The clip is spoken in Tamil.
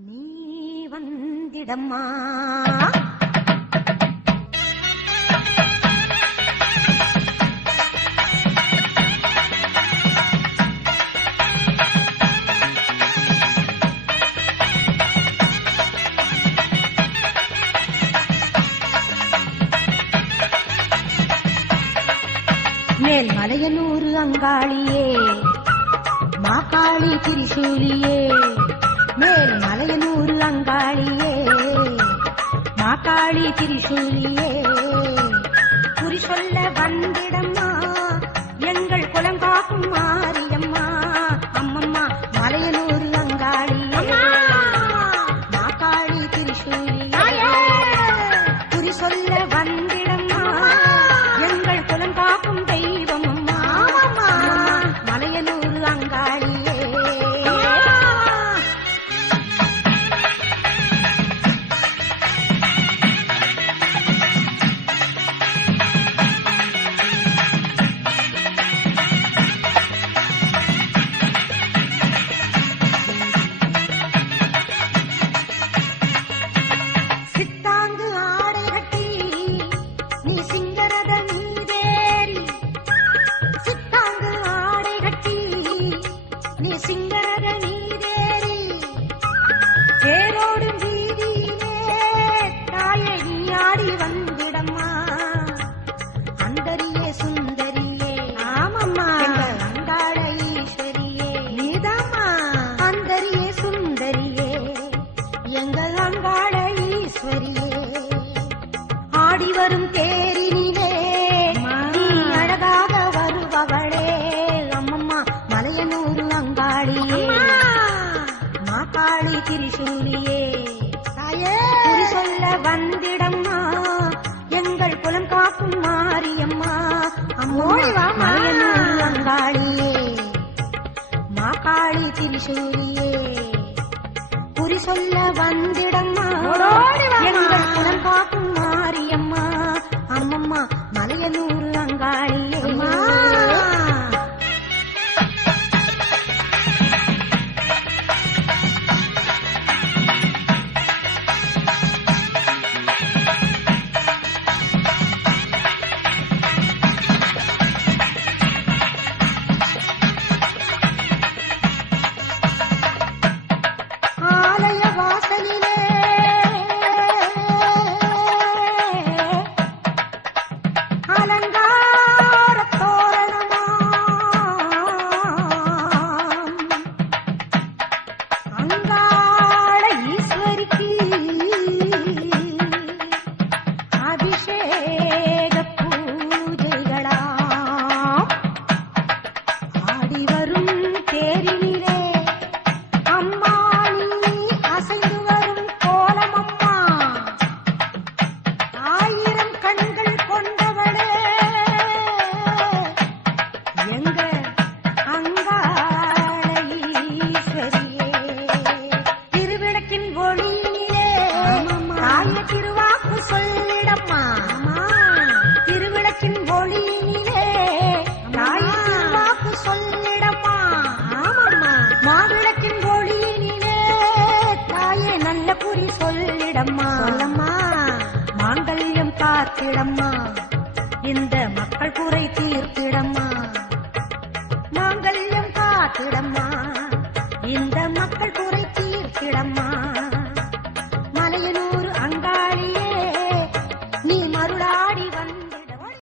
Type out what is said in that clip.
நீ வந்திடம்மா மேல் மலையனூர் அங்காளியே மாகாளி திரிசூலியே மேல் மலையனூர் அங்காளியே மாகாளி திரிசூலியே குறி சொல்ல வந்திடம்மா எங்கள் குலம் காக்கும் மாரியம்மா அம்மம்மா மலையனூர் அங்காளியே மாகாளி திரிசூலியே குறி சொல்ல வந்திடம்மா எங்கள் குலம் காக்கும் தெய்வம் அம்மா மலையனூர் அங்காளியே சித்தாங்கு ஆடை கட்டி நீ சிங்கரத நீதேரி சித்தாங்கு ஆடை கட்டி நீ சிங்கரத நீதேரி தேரோடும் வீதியிலே தாயை நீ ஆடி வந்திடம்மா அந்தரியே சுந்தரியே ஆமம்மா அங்காள ஈஸ்வரியே நீதாம்மா அந்தரியே சுந்தரியே எங்கள் அங்காள ஈஸ்வரியே ஆடி வரும் தேரினிலே நீ அழகாக வருபவளே அம்மம்மா மலையனூர் அங்காளியே மாகாளி திரிசூலியே குறி சொல்ல வந்திடம்மா எங்கள் குலம் காக்கும் மாரியம்மா அம்மோழிவா மலையனூர் அங்காளியே மாகாளி திரிசூலியே குறி சொல்ல வந்திடம்மா எங்கள் குலம் காக்கும் மாரியம்மா அம்மம்மா மலையனூர் அங்காளியே ஆலய வாசலிலே அலங்கார தோரணமாம் அங்காள ஈஸ்வரிக்கு அபிஷேக பூஜைகளாம் ஆடி வரும் தேரினிலே அம்மா நீ அசைந்து வரும் கோலமம்மா ஆயிரம் கண்கள் கொண்டவளே எங்க அங்காள ஈஸ்வரியே திருவிளக்கின் ஒளியிலே தாய திருவாக்கு சொல்லிடம்மா திருவிளக்கின் ஒளியிலே தாய திருவாக்கு சொல்லிடம்மா மாவிளக்கின் ஒளியினிலே தாயே நல்ல குறி சொல்லிடம்மா சொல்லம்மா மாங்கல்யம் காத்திடம்மா இந்த மக்கள் குறை தீர்த்திடம்மா